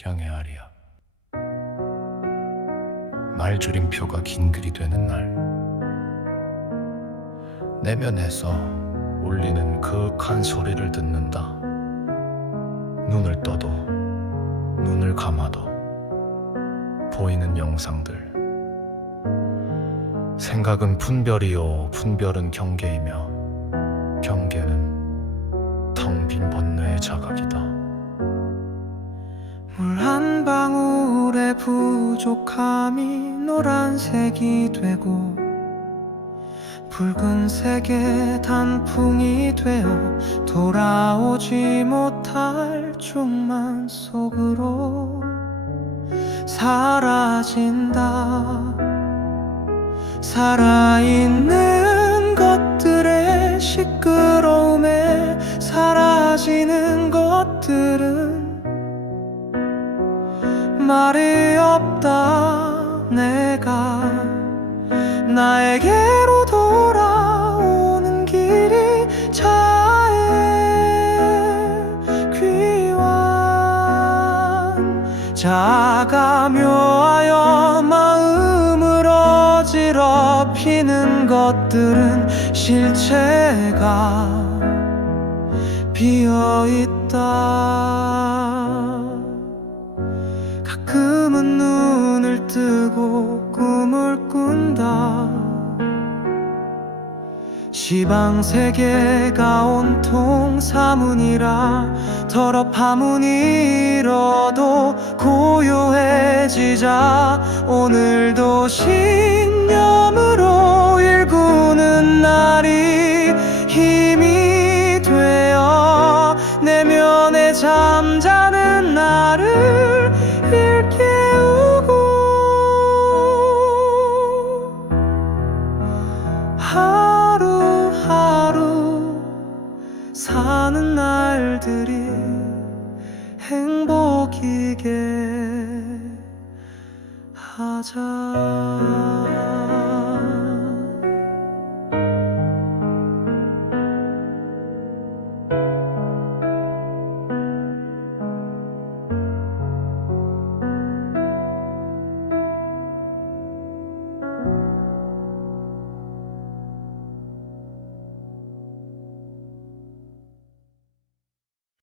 경애하리야. 말 줄임표가 긴 글이 되는 날 내면에서 울리는 그윽한 소리를 듣는다. 눈을 떠도 눈을 감아도 보이는 영상들 생각은 분별이요 분별은 경계이며 경계는 텅 빈 번뇌의 자각이다. 부족함이 노란색이 되고 붉은색의 단풍이 되어 돌아오지 못할 충만 속으로 사라진다. 살아있는 것들의 시끄러움에 사라지는 것들은 말이 없다 내가 나에게로 돌아오는 길이 자의 귀환. 자가 묘하여 마음을 어지럽히는 것들은 실체가 비어있다 가끔은 눈을 뜨고 꿈을 꾼다. 시방 세계가 온통 사문이라 더럽함은 잃어도 고요해지자 오늘도 신 하루하루 사는 날들이 행복이게 하자.